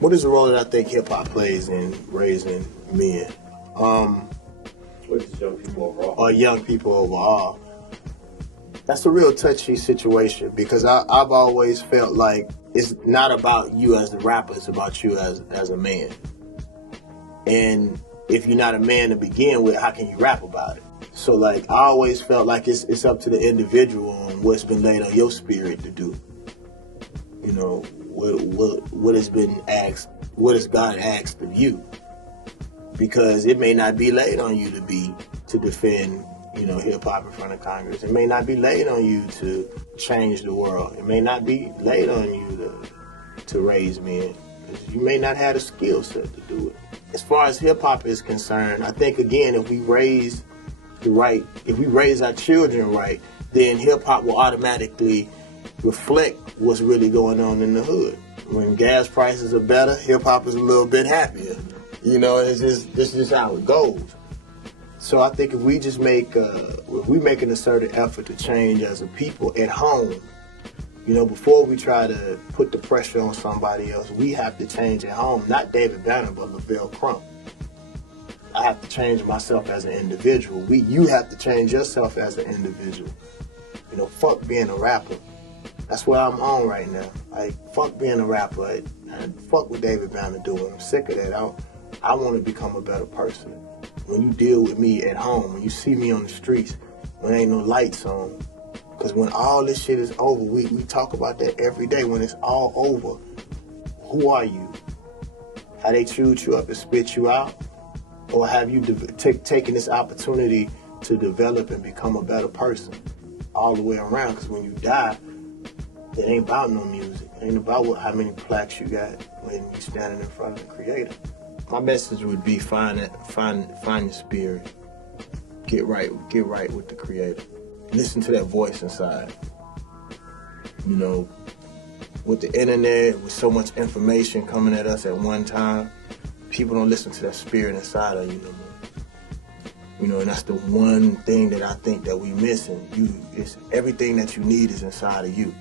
What is the role that I think hip-hop plays in raising men? What is young people overall? Or young people overall. That's a real touchy situation because I've always felt like it's not about you as the rapper, it's about you as a man. And if you're not a man to begin with, how can you rap about it? So like, I always felt like it's up to the individual on what's been laid on your spirit to do. You know, what has been asked, what has God asked of you? Because it may not be laid on you to defend, you know, hip hop in front of Congress. It may not be laid on you to change the world. It may not be laid on you to raise men. You may not have the skill set to do it. As far as hip hop is concerned, I think again, if we raise our children right, then hip hop will automatically reflect what's really going on in the hood. When gas prices are better, hip hop is a little bit happier. You know, this is how it goes. So I think if we just make an concerted effort to change as a people at home, you know, before we try to put the pressure on somebody else, we have to change at home. Not David Banner, but Lavelle Crump. I have to change myself as an individual. You have to change yourself as an individual. You know, fuck being a rapper. That's what I'm on right now. Like, fuck being a rapper. And fuck what David Banner doing. I'm sick of that. I want to become a better person. When you deal with me at home, when you see me on the streets, when there ain't no lights on, because when all this shit is over, we talk about that every day. When it's all over, who are you? Have they chewed you up and spit you out? Or have you taken this opportunity to develop and become a better person all the way around? Because when you die, it ain't about no music. It ain't about how many plaques you got when you're standing in front of the Creator. My message would be find your spirit. Get right with the Creator. Listen to that voice inside. You know, with the internet, with so much information coming at us at one time, people don't listen to that spirit inside of you no more. You know, and that's the one thing that I think that we missing. It's everything that you need is inside of you.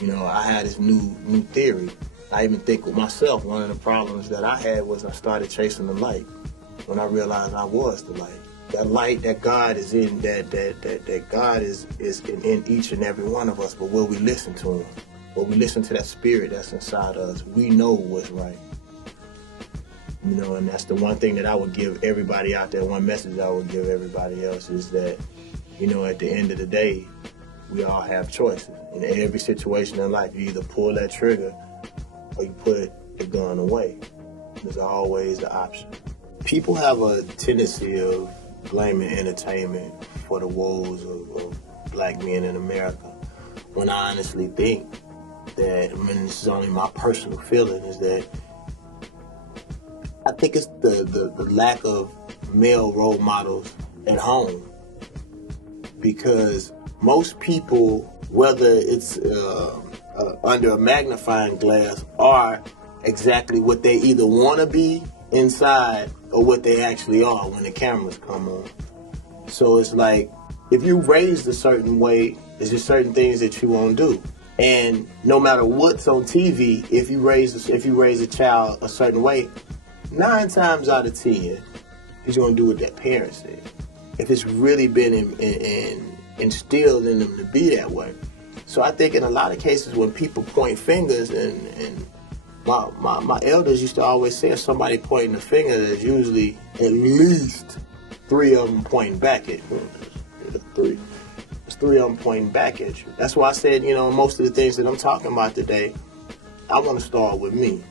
You know, I had this new theory. I even think with myself, one of the problems that I had was I started chasing the light when I realized I was the light. That light that God is in, that God is in each and every one of us, but will we listen to Him? Will we listen to that spirit that's inside us? We know what's right. You know, and that's the one thing that I would give everybody out there, one message I would give everybody else is that, you know, at the end of the day, we all have choices. In every situation in life, you either pull that trigger or you put the gun away. There's always the option. People have a tendency of blaming entertainment for the woes of black men in America, when I honestly think that, I mean, this is only my personal feeling, is that I think it's the lack of male role models at home. Because most people, whether it's under a magnifying glass, are exactly what they either want to be inside or what they actually are when the cameras come on. So it's like, if you raised a certain way, there's just certain things that you won't do. And no matter what's on TV, if you raise a child a certain way, 9 times out of 10, he's going to do what that parent said. If it's really been instilled in them to be that way. So I think in a lot of cases when people point fingers, and my elders used to always say, if somebody pointing a finger, there's usually at least 3 of them pointing back at you. There's 3 of them pointing back at you. That's why I said, you know, most of the things that I'm talking about today, I want to start with me.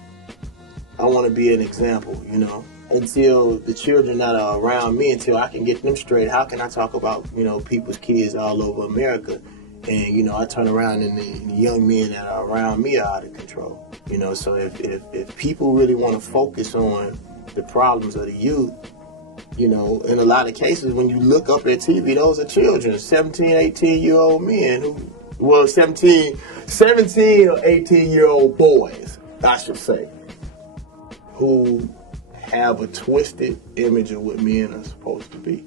I want to be an example, you know. Until the children that are around me, until I can get them straight, how can I talk about, you know, people's kids all over America? And, you know, I turn around and the young men that are around me are out of control. You know, so if people really want to focus on the problems of the youth, you know, in a lot of cases, when you look up at TV, those are children, 17, 18-year-old men who, well, 17 or 18-year-old boys, I should say, who have a twisted image of what men are supposed to be.